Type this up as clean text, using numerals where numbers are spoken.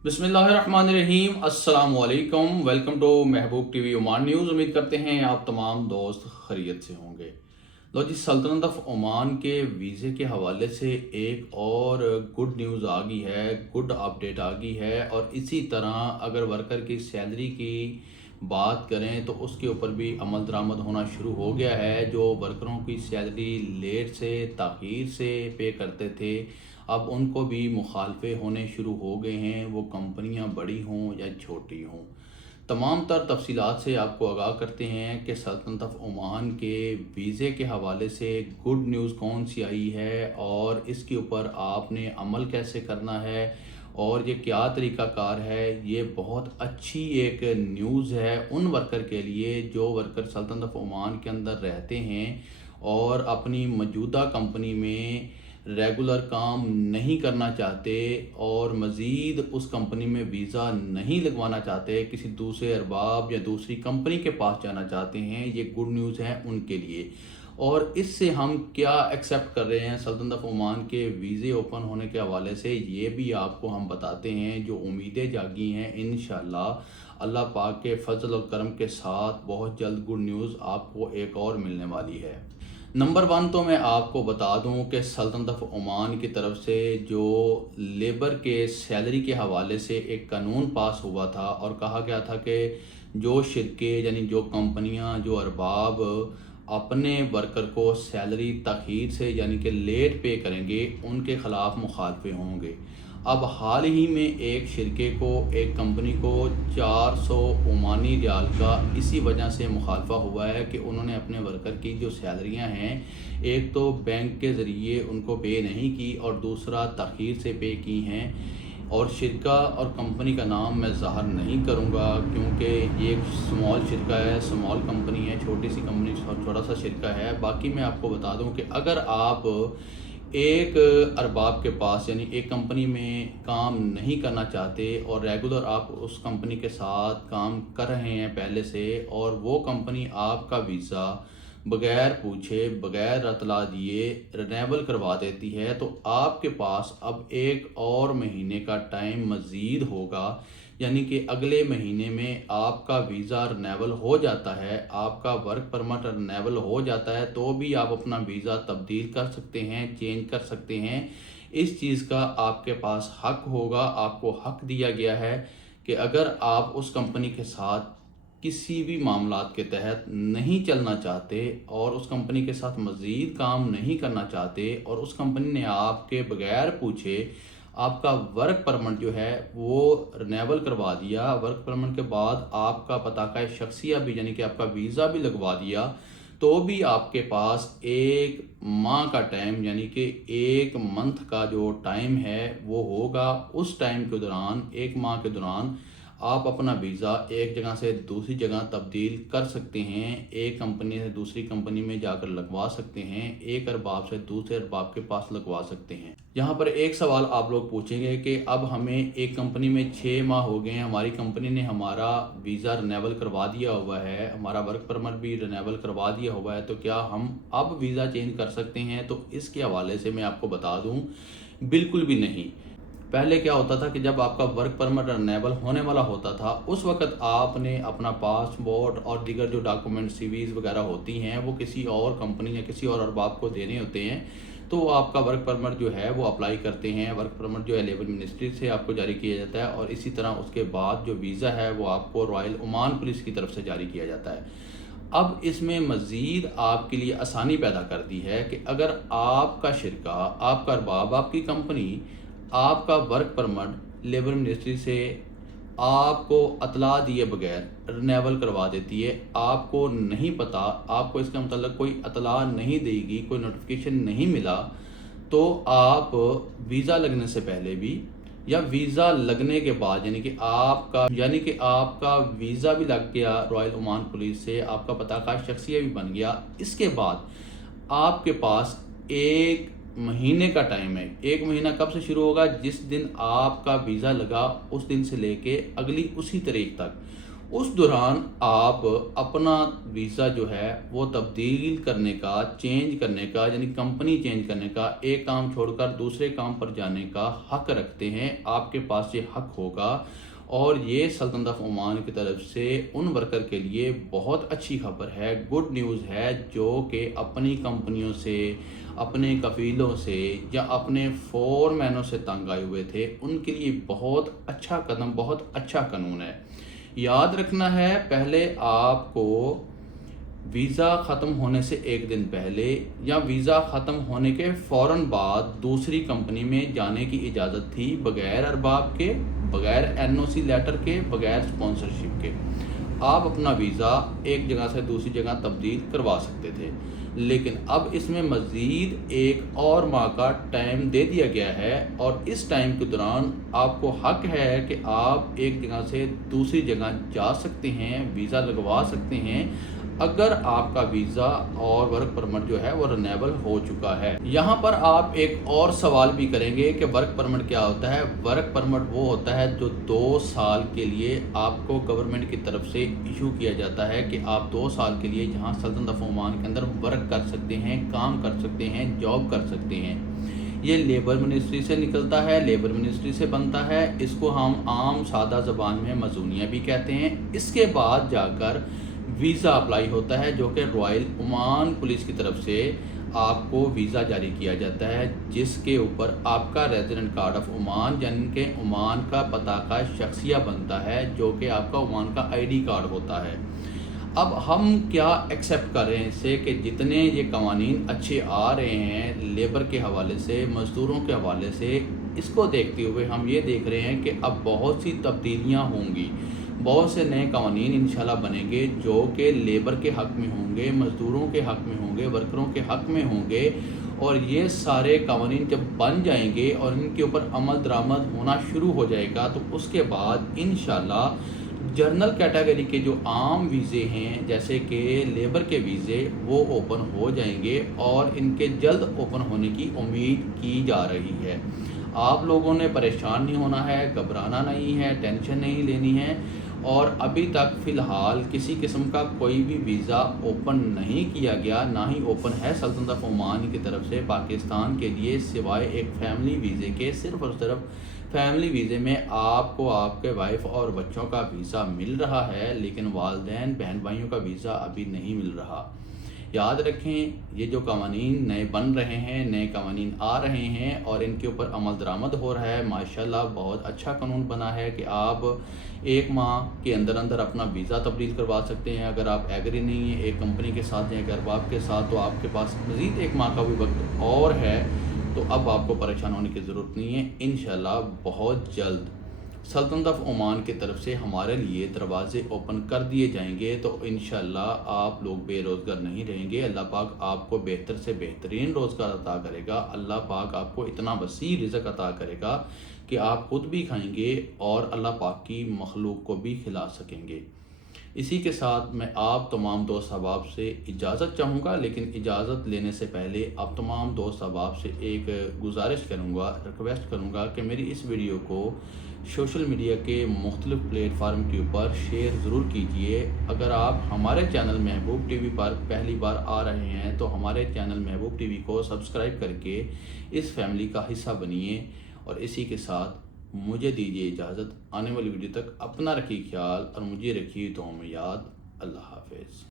बिस्मिल्लाहिर्रहमानिर्रहीम। अस्सलाम वालेकुम। Welcome to Mehboob TV Oman news. उम्मीद करते हैं आप तमाम दोस्त खैरियत से होंगे। लो जी, सल्तनत ऑफ ओमान के वीज़े के हवाले से एक और गुड न्यूज़ आ गई है, गुड अपडेट आ गई है। और इसी तरह अगर वर्कर की सैलरी की बात करें तो उसके ऊपर भी अमल दरामद होना शुरू हो गया है। जो वर्करों की सैलरी लेट से ताख़ीर से पे करते थे, अब उनको भी मुखालफे होने शुरू हो गए हैं, वो कंपनियां बड़ी हों या छोटी हों। तमाम तर तफसीलात से आपको आगाह करते हैं कि सल्तनत ऑफ ओमान के वीज़े के हवाले से गुड न्यूज़ कौन सी आई है और इसके ऊपर आपने अमल कैसे करना है और ये क्या तरीक़ाकार है। ये बहुत अच्छी एक न्यूज़ है उन वर्कर के लिए जो वर्कर सल्तनत ऑफ ओमान के अंदर रहते हैं और अपनी मौजूदा कंपनी में रेगुलर काम नहीं करना चाहते और मज़ीद उस कंपनी में वीज़ा नहीं लगवाना चाहते, किसी दूसरे अरबाब या दूसरी कंपनी के पास जाना चाहते हैं। ये गुड न्यूज़ है उनके लिए। और इससे हम क्या एक्सेप्ट कर रहे हैं सल्तनत ऑफ ओमान के वीज़े ओपन होने के हवाले से, ये भी आपको हम बताते हैं। जो उम्मीदें जागी हैं, इंशाअल्लाह अल्लाह पाक के फजल और करम के साथ बहुत जल्द गुड न्यूज़ आपको एक और मिलने वाली है। नंबर वन तो मैं आपको बता दूं कि सल्तनत ऑफ ओमान की तरफ से जो लेबर के सैलरी के हवाले से एक कानून पास हुआ था और कहा गया था कि जो शिरके यानी जो कंपनियां, जो अरबाब अपने वर्कर को सैलरी तखीर से यानी कि लेट पे करेंगे, उनके ख़िलाफ़ मुखालफे होंगे। अब हाल ही में एक शिरके को, एक कंपनी को 400 ओमानी रियाल का इसी वजह से मुखालफा हुआ है कि उन्होंने अपने वर्कर की जो सैलरियां हैं, एक तो बैंक के ज़रिए उनको पे नहीं की और दूसरा तख़ीर से पे की हैं। और शिरका और कंपनी का नाम मैं ज़ाहिर नहीं करूंगा क्योंकि ये एक स्मॉल शिरका है, स्मॉल कंपनी है, छोटी सी कंपनी, छोटा सा शिरका है। बाकी मैं आपको बता दूं कि अगर आप एक अरबाब के पास यानी एक कंपनी में काम नहीं करना चाहते और रेगुलर आप उस कंपनी के साथ काम कर रहे हैं पहले से, और वो कंपनी आपका वीज़ा बगैर पूछे, बगैर इतला दिए रिन्यूएबल करवा देती है, तो आपके पास अब एक और महीने का टाइम मज़ीद होगा। यानी कि अगले महीने में आपका वीज़ा रिन्यूएबल हो जाता है, आपका वर्क परमिट रिन्यूएबल हो जाता है, तो भी आप अपना वीज़ा तब्दील कर सकते हैं, चेंज कर सकते हैं। इस चीज़ का आपके पास हक होगा। आपको हक दिया गया है कि अगर आप उस कंपनी के साथ किसी भी मामलात के तहत नहीं चलना चाहते और उस कंपनी के साथ मज़ीद काम नहीं करना चाहते और उस कंपनी ने आपके बगैर पूछे आपका वर्क परमिट जो है वो रिन्यूएबल करवा दिया, वर्क परमिट के बाद आपका पताका शख्सिया भी यानी कि आपका वीज़ा भी लगवा दिया, तो भी आपके पास एक माह का टाइम यानी कि एक मंथ का जो टाइम है वो होगा। उस टाइम के दौरान, एक माह के दौरान, आप अपना वीज़ा एक जगह से दूसरी जगह तब्दील कर सकते हैं, एक कंपनी से दूसरी कंपनी में जाकर लगवा सकते हैं, एक अरबाब से दूसरे अरबाब के पास लगवा सकते हैं। यहाँ पर एक सवाल आप लोग पूछेंगे कि अब हमें एक कंपनी में 6 माह हो गए हैं, हमारी कंपनी ने हमारा वीज़ा रिन्यूएबल करवा दिया हुआ है, हमारा वर्क परमिट भी रिन्यूएबल करवा दिया हुआ है, तो क्या हम अब वीज़ा चेंज कर सकते हैं? तो इसके हवाले से मैं आपको बता दूँ, बिल्कुल भी नहीं। पहले क्या होता था कि जब आपका वर्क परमिट रिन्यूएबल होने वाला होता था, उस वक्त आपने अपना पासपोर्ट और दीगर जो डॉक्यूमेंट, सीवीज़ वगैरह होती हैं, वो किसी और कंपनी या किसी और अरबाब को देने होते हैं, तो वो आपका वर्क परमिट जो है वो अप्लाई करते हैं। वर्क परमिट जो है लेबर मिनिस्ट्री से आपको जारी किया जाता है और इसी तरह उसके बाद जो वीज़ा है वो आपको रॉयल ओमान पुलिस की तरफ से जारी किया जाता है। अब इसमें मज़ीद आपके लिए आसानी पैदा कर दी है कि अगर आपका शिरका, आपका अरबाब, आपकी कंपनी आपका वर्क परमिट लेबर मिनिस्ट्री से आपको अतला दिए बगैर रिन्यूएबल करवा देती है, आपको नहीं पता, आपको इसका मतलब कोई अतला नहीं देगी, कोई नोटिफिकेशन नहीं मिला, तो आप वीज़ा लगने से पहले भी या वीज़ा लगने के बाद यानी कि आपका वीज़ा भी लग गया रॉयल ओमान पुलिस से, आपका पताका शख्सिया भी बन गया, इसके बाद आपके पास एक महीने का टाइम है। एक महीना कब से शुरू होगा? जिस दिन आपका वीज़ा लगा उस दिन से लेके अगली उसी तारीख तक, اس دوران آپ اپنا ویزا جو ہے وہ تبدیل کرنے کا، چینج کرنے کا، یعنی کمپنی چینج کرنے کا، ایک کام چھوڑ کر دوسرے کام پر جانے کا حق رکھتے ہیں. آپ کے پاس یہ حق ہوگا. اور یہ سلطنت آف عمان کی طرف سے ان ورکر کے لیے بہت اچھی خبر ہے، گڈ نیوز ہے، جو کہ اپنی کمپنیوں سے، اپنے کفیلوں سے یا اپنے فور مینوں سے تنگ آئے ہوئے تھے. ان کے لیے بہت اچھا قدم، بہت اچھا قانون ہے. یاد رکھنا ہے، پہلے آپ کو ویزا ختم ہونے سے ایک دن پہلے یا ویزا ختم ہونے کے فوراً بعد دوسری کمپنی میں جانے کی اجازت تھی، بغیر ارباب کے، بغیر NOC لیٹر کے، بغیر سپانسرشپ کے. آپ اپنا ویزا ایک جگہ سے دوسری جگہ تبدیل کروا سکتے تھے. لیکن اب اس میں مزید ایک اور ماہ کا ٹائم دے دیا گیا ہے، اور اس ٹائم کے دوران آپ کو حق ہے کہ آپ ایک جگہ سے دوسری جگہ جا سکتے ہیں، ویزا لگوا سکتے ہیں، اگر آپ کا ویزا اور ورک پرمٹ جو ہے وہ رینیبل ہو چکا ہے. یہاں پر آپ ایک اور سوال بھی کریں گے کہ ورک پرمٹ کیا ہوتا ہے. ورک پرمٹ وہ ہوتا ہے جو 2 سال کے لیے آپ کو گورنمنٹ کی طرف سے ایشو کیا جاتا ہے کہ آپ 2 سال کے لیے یہاں سلطنت آف عمان کے اندر ورک کر سکتے ہیں، کام کر سکتے ہیں، جاب کر سکتے ہیں. یہ لیبر منسٹری سے نکلتا ہے، لیبر منسٹری سے بنتا ہے. اس کو ہم عام سادہ زبان میں مزونیہ بھی کہتے ہیں. اس کے بعد جا کر ویزا اپلائی ہوتا ہے، جو کہ رائل عمان پولیس کی طرف سے آپ کو ویزا جاری کیا جاتا ہے، جس کے اوپر آپ کا ریزیڈنٹ کارڈ آف عمان، یعنی کہ عمان کا پتہ کا شخصیہ بنتا ہے، جو کہ آپ کا عمان کا ID کارڈ ہوتا ہے. اب ہم کیا ایکسیپٹ کر رہے ہیں اس سے کہ جتنے یہ قوانین اچھے آ رہے ہیں لیبر کے حوالے سے، مزدوروں کے حوالے سے، اس کو دیکھتے ہوئے ہم یہ دیکھ رہے ہیں کہ اب بہت سی تبدیلیاں ہوں گی. بہت سے نئے قوانین انشاءاللہ بنیں گے، جو کہ لیبر کے حق میں ہوں گے، مزدوروں کے حق میں ہوں گے، ورکروں کے حق میں ہوں گے. اور یہ سارے قوانین جب بن جائیں گے اور ان کے اوپر عمل درآمد ہونا شروع ہو جائے گا، تو اس کے بعد انشاءاللہ جنرل کیٹیگری کے جو عام ویزے ہیں، جیسے کہ لیبر کے ویزے، وہ اوپن ہو جائیں گے، اور ان کے جلد اوپن ہونے کی امید کی جا رہی ہے. آپ لوگوں نے پریشان نہیں ہونا ہے، گھبرانا نہیں ہے، ٹینشن نہیں لینی ہے. اور ابھی تک فی الحال کسی قسم کا کوئی بھی ویزا اوپن نہیں کیا گیا، نہ ہی اوپن ہے سلطنت آف عمان کی طرف سے پاکستان کے لیے، سوائے ایک فیملی ویزے کے. صرف اور صرف فیملی ویزے میں آپ کو آپ کے وائف اور بچوں کا ویزا مل رہا ہے، لیکن والدین بہن بھائیوں کا ویزا ابھی نہیں مل رہا. یاد رکھیں، یہ جو قوانین نئے بن رہے ہیں، نئے قوانین آ رہے ہیں اور ان کے اوپر عمل درآمد ہو رہا ہے. ماشاءاللہ بہت اچھا قانون بنا ہے کہ آپ 1 ماہ کے اندر اندر اپنا ویزا تبدیل کروا سکتے ہیں. اگر آپ ایگری نہیں ہیں ایک کمپنی کے ساتھ یا ایک ارباب کے ساتھ، تو آپ کے پاس مزید 1 ماہ کا بھی وقت اور ہے. تو اب آپ کو پریشان ہونے کی ضرورت نہیں ہے. انشاءاللہ بہت جلد سلطنت آف عمان کی طرف سے ہمارے لیے دروازے اوپن کر دیے جائیں گے. تو انشاءاللہ آپ لوگ بے روزگار نہیں رہیں گے. اللہ پاک آپ کو بہتر سے بہترین روزگار عطا کرے گا. اللہ پاک آپ کو اتنا وسیع رزق عطا کرے گا کہ آپ خود بھی کھائیں گے اور اللہ پاک کی مخلوق کو بھی کھلا سکیں گے. اسی کے ساتھ میں آپ تمام دوست احباب سے اجازت چاہوں گا، لیکن اجازت لینے سے پہلے آپ تمام دوست احباب سے ایک گزارش کروں گا، ریکویسٹ کروں گا کہ میری اس ویڈیو کو سوشل میڈیا کے مختلف پلیٹ فارم کے اوپر شیئر ضرور کیجئے. اگر آپ ہمارے چینل محبوب ٹی وی پر پہلی بار آ رہے ہیں تو ہمارے چینل محبوب ٹی وی کو سبسکرائب کر کے اس فیملی کا حصہ بنیے. اور اسی کے ساتھ مجھے دیجیے اجازت. آنے والی ویڈیو تک اپنا رکھیے خیال اور مجھے رکھیے دعاؤں میں یاد. اللہ حافظ.